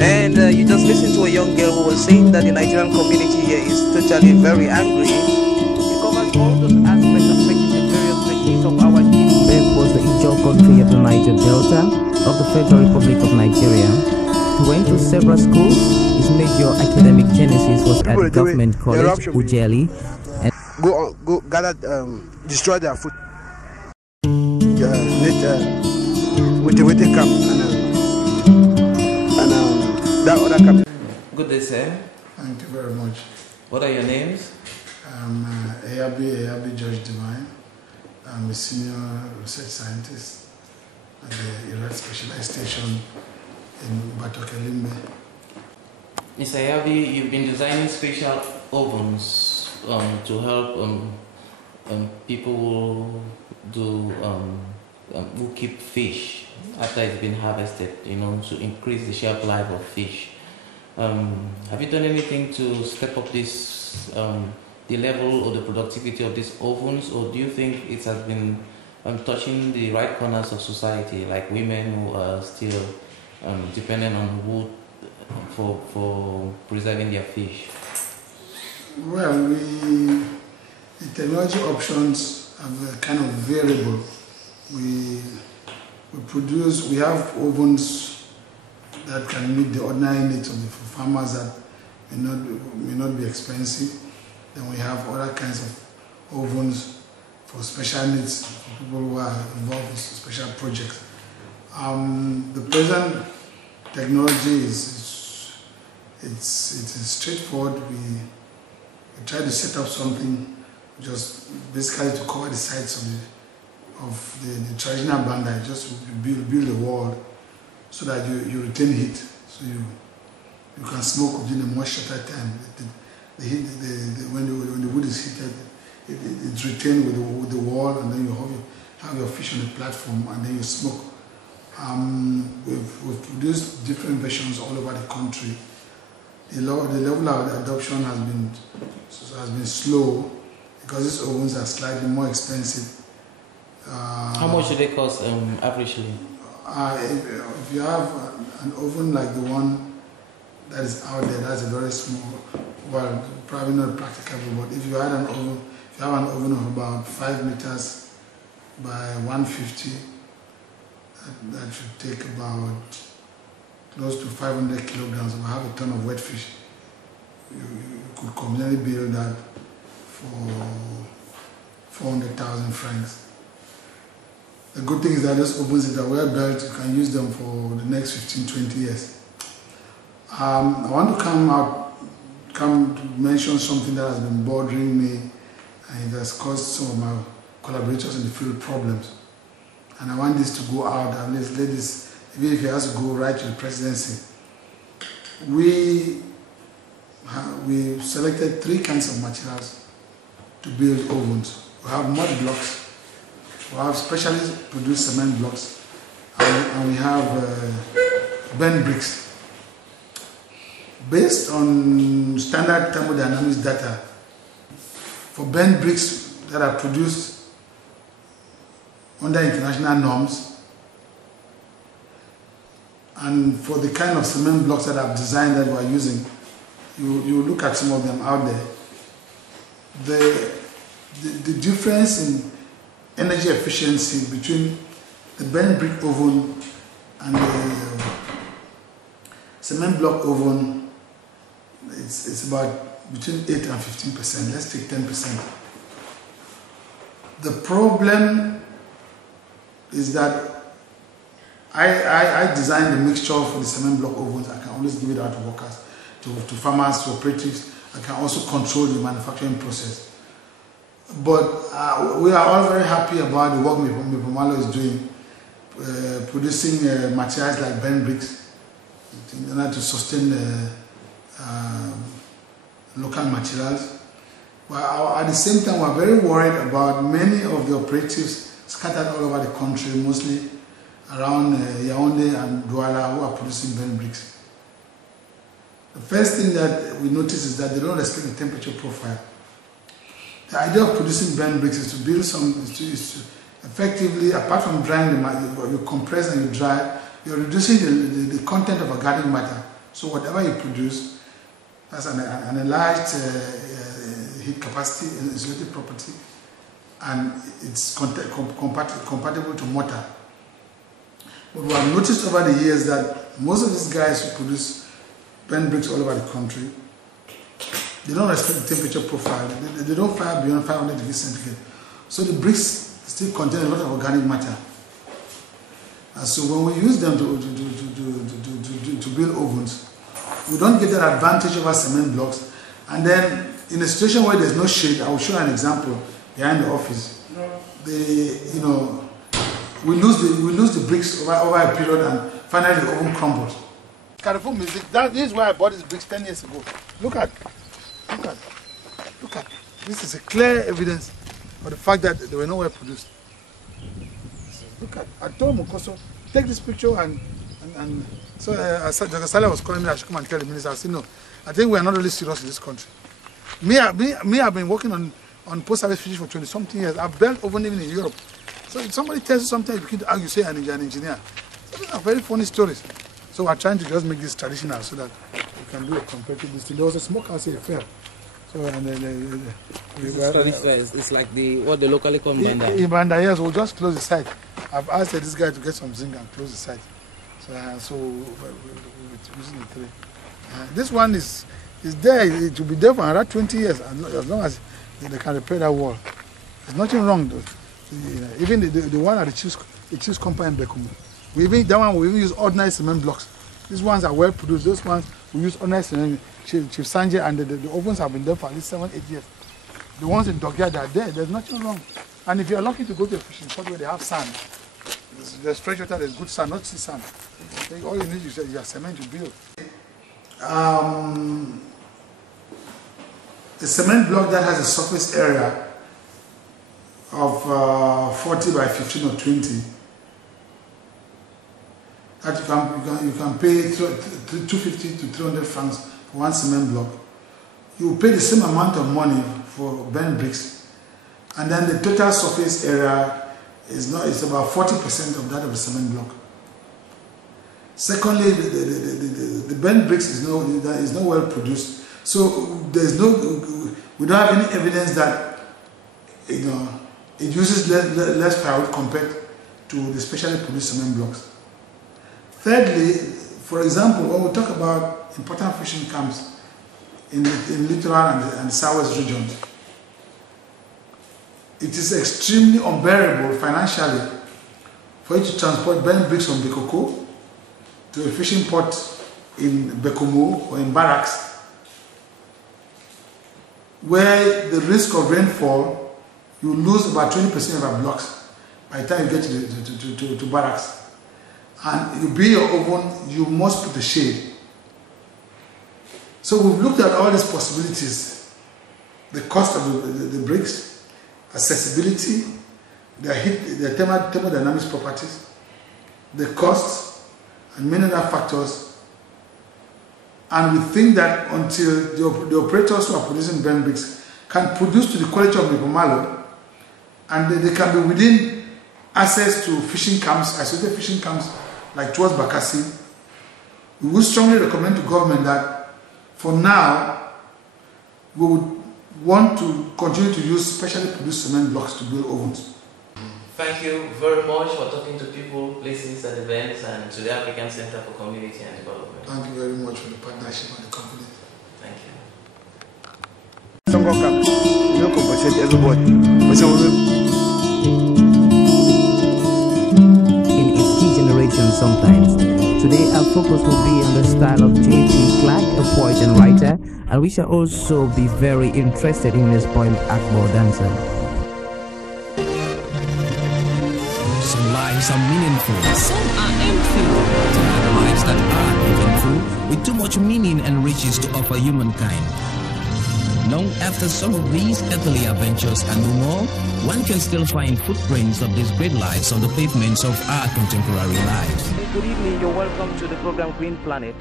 And you just listened to a young girl who was saying that the Nigerian community here is totally very angry. It covers all those aspects affecting the various regions of our people. That was the Ijaw country of the Niger Delta of the Federal Republic of Nigeria. He went to several schools. His major academic genesis was at Government College, Ujeli. And go gather, destroy their food. With the camp and that other camp. Good day, sir. Thank you very much. What are your names? I'm Ayabi George Divine. I'm a senior research scientist at the Iraq Specialized Station in Batokelimbe. Mr. Ayabi, you've been designing special ovens to help people who keep fish after it's been harvested, to increase the shelf life of fish. Have you done anything to step up this, the level or the productivity of these ovens, or do you think it has been touching the right corners of society, like women who are still dependent on wood for preserving their fish? Well, the technology options are kind of variable. We have ovens that can meet the ordinary needs of the farmers that may not be expensive. Then we have other kinds of ovens for special needs, for people who are involved in special projects. The present technology is straightforward. We try to set up something just basically to cover the sides of the traditional banda, just build a wall so that you retain heat, so you can smoke within a much shorter time. The heat, when the wood is heated, it's retained with the wall, and then you have your fish on the platform, and then you smoke. We've produced different versions all over the country. The level of adoption has been slow because these ovens are slightly more expensive. How much do they cost averagely? If you have an oven like the one that is out there, that's a very small, well, probably not practicable, but if you have an oven of about 5 meters by 150, that should take about close to 500 kilograms, about half a ton of wet fish. You could commonly build that for 400,000 francs. The good thing is that those ovens that are well built, you can use them for the next 15-20 years. I want to come to mention something that has been bothering me, and it has caused some of my collaborators in the field problems. And I want this to go out, and let's let this, even if it has to go right to the presidency. We selected 3 kinds of materials to build ovens. We have mud blocks, we have specially produced cement blocks, and we have bent bricks. Based on standard thermodynamics data, for bent bricks that are produced under international norms, and for the kind of cement blocks that I've designed that we are using, you look at some of them out there. The difference in energy efficiency between the bent brick oven and the cement block oven, it's about between 8 and 15%. Let's take 10%. The problem is that I designed the mixture for the cement block ovens. I can always give it out to workers, to farmers, to operatives. I can also control the manufacturing process. But we are all very happy about the work Mbongaya is doing, producing materials like bent bricks in order to sustain local materials. But at the same time, we are very worried about many of the operatives scattered all over the country, mostly around Yaoundé and Douala, who are producing bent bricks. The first thing that we notice is that they don't respect the temperature profile. The idea of producing bent bricks is to build is to effectively, apart from drying them, you compress and you dry, you're reducing the content of organic matter So whatever you produce has an enlarged heat capacity, insulative property, and it's compatible to mortar. But we have noticed over the years that most of these guys who produce bent bricks all over the country, they don't respect the temperature profile. They don't fire beyond 500 degrees centigrade. So the bricks still contain a lot of organic matter. And so when we use them to build ovens, we don't get that advantage over cement blocks. And then in a situation where there's no shade, I will show you an example behind the office. We lose the bricks over a period, and finally the oven crumbles. Carrefour music. This is why I bought these bricks 10 years ago. Look at. This is a clear evidence of the fact that they were nowhere produced. Look at. I told Mukoso, take this picture and so I said, Dr. Saleh was calling me. I should come and tell the minister. I said, no, I think we are not really serious in this country. I've been working on post-harvest fishing for 20-something years. I've built oven even in Europe. So if somebody tells you something, you begin to argue, say, I'm an engineer. So these are very funny stories. So we're trying to just make this traditional so that we can do a competitive listing. There was a smokehouse here, fair. So it's like what they locally call Banda. In Banda, yes, we'll just close the site. I've asked this guy to get some zinc and close the site. So we're using the tray. This one is there. It will be there for another 20 years as long as they can repair that wall. There's nothing wrong though. Even the one at the Chiefs compound in Bekumu. That one we even use ordinary cement blocks. These ones are well produced. Those ones we use ordinary cement. Chief Sanjay, and the ovens have been there for at least 7-8 years. The ones in Dockyard are there. There's nothing wrong. And if you're lucky to go to a fishing spot where they have sand, there's fresh water, there's good sand, not sea sand. All you need is your cement to build. A cement block that has a surface area of 40 by 15 or 20, that you can pay 250 to 300 francs for one cement block. You will pay the same amount of money for bent bricks, and then the total surface area is about 40% of that of the cement block. Secondly, the bent bricks is not well produced, so we don't have any evidence that it uses less firewood compared to the specially produced cement blocks. Thirdly, for example, when we talk about important fishing camps in littoral and southwest regions, it is extremely unbearable financially for you to transport bent bricks from Bekoko to a fishing port in Bekumu or in Barracks, where the risk of rainfall, you lose about 20% of our blocks by the time you get to Barracks. And you build your oven, you must put a shade. So we've looked at all these possibilities: the cost of the bricks, accessibility, their thermodynamics properties, the cost, and many other factors. And we think that until the operators who are producing bent bricks can produce to the quality of Mbomalo, and they can be within access to fishing camps, isolated fishing camps like towards Bakassi, we would strongly recommend to government that for now we would want to continue to use specially produced cement blocks to build ovens. Thank you very much for talking to people, places and events, and to the African Center for Community and Development. Thank you very much for the partnership and the confidence. Thank you. You compensate everybody. In its key generation sometimes. Today our focus will be on the style of J.P. Clark, a poet and writer, and we shall also be very interested in his poem Akbar Dancer. Some lives are meaningful, Some are empty. other lives that are eventful, with too much meaning and riches to offer humankind. Long after some of these earthly adventures and no more, one can still find footprints of these great lives on the pavements of our contemporary lives. Good evening, you're welcome to the program Green Planet.